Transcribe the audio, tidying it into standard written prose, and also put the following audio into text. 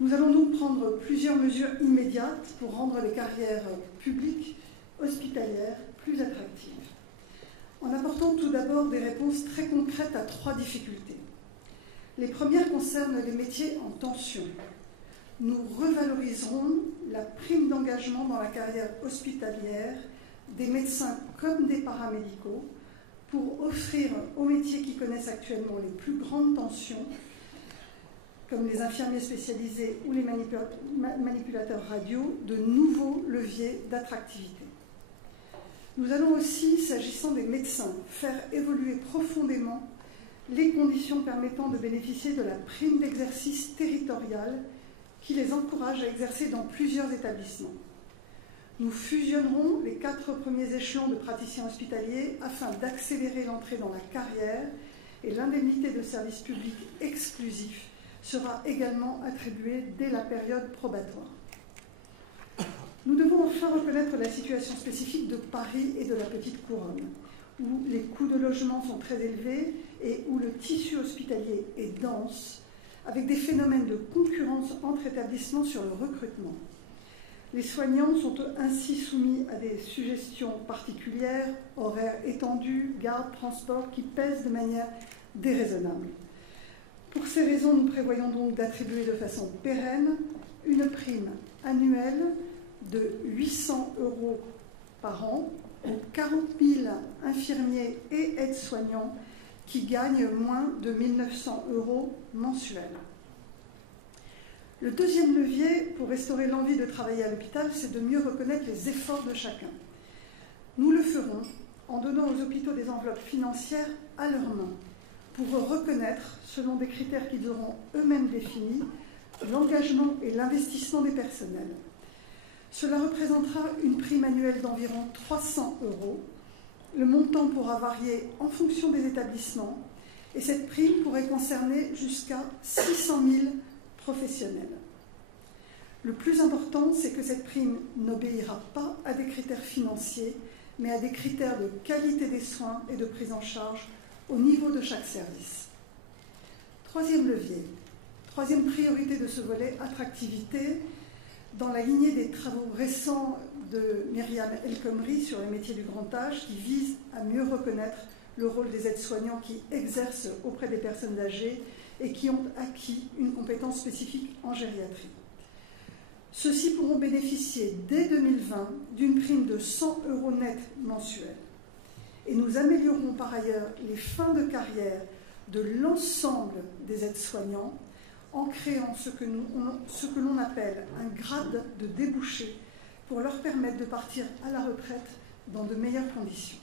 Nous allons donc prendre plusieurs mesures immédiates pour rendre les carrières publiques, hospitalières, plus attractives. En apportant tout d'abord des réponses très concrètes à 3 difficultés. Les premières concernent les métiers en tension. Nous revaloriserons la prime d'engagement dans la carrière hospitalière des médecins comme des paramédicaux pour offrir aux métiers qui connaissent actuellement les plus grandes tensions, comme les infirmiers spécialisés ou les manipulateurs radio, de nouveaux leviers d'attractivité. Nous allons aussi, s'agissant des médecins, faire évoluer profondément les conditions permettant de bénéficier de la prime d'exercice territoriale qui les encourage à exercer dans plusieurs établissements. Nous fusionnerons les 4 premiers échelons de praticiens hospitaliers afin d'accélérer l'entrée dans la carrière, et l'indemnité de service public exclusif sera également attribuée dès la période probatoire. Nous devons enfin reconnaître la situation spécifique de Paris et de la Petite Couronne, où les coûts de logement sont très élevés et où le tissu hospitalier est dense, avec des phénomènes de concurrence entre établissements sur le recrutement. Les soignants sont ainsi soumis à des suggestions particulières, horaires étendus, gardes, transports, qui pèsent de manière déraisonnable. Pour ces raisons, nous prévoyons donc d'attribuer de façon pérenne une prime annuelle de 800 € par an aux 40 000 infirmiers et aides-soignants qui gagnent moins de 1 900 € mensuels. Le deuxième levier pour restaurer l'envie de travailler à l'hôpital, c'est de mieux reconnaître les efforts de chacun. Nous le ferons en donnant aux hôpitaux des enveloppes financières à leur main pour reconnaître, selon des critères qu'ils auront eux-mêmes définis, l'engagement et l'investissement des personnels. Cela représentera une prime annuelle d'environ 300 €. Le montant pourra varier en fonction des établissements et cette prime pourrait concerner jusqu'à 600 000 professionnels. Le plus important, c'est que cette prime n'obéira pas à des critères financiers, mais à des critères de qualité des soins et de prise en charge au niveau de chaque service. Troisième levier, troisième priorité de ce volet, attractivité, dans la lignée des travaux récents de Myriam El Khomri sur les métiers du grand âge, qui visent à mieux reconnaître le rôle des aides-soignants qui exercent auprès des personnes âgées et qui ont acquis une compétence spécifique en gériatrie. Ceux-ci pourront bénéficier dès 2020 d'une prime de 100 € net mensuels. Et nous améliorerons par ailleurs les fins de carrière de l'ensemble des aides-soignants en créant ce que l'on appelle un grade de débouché pour leur permettre de partir à la retraite dans de meilleures conditions.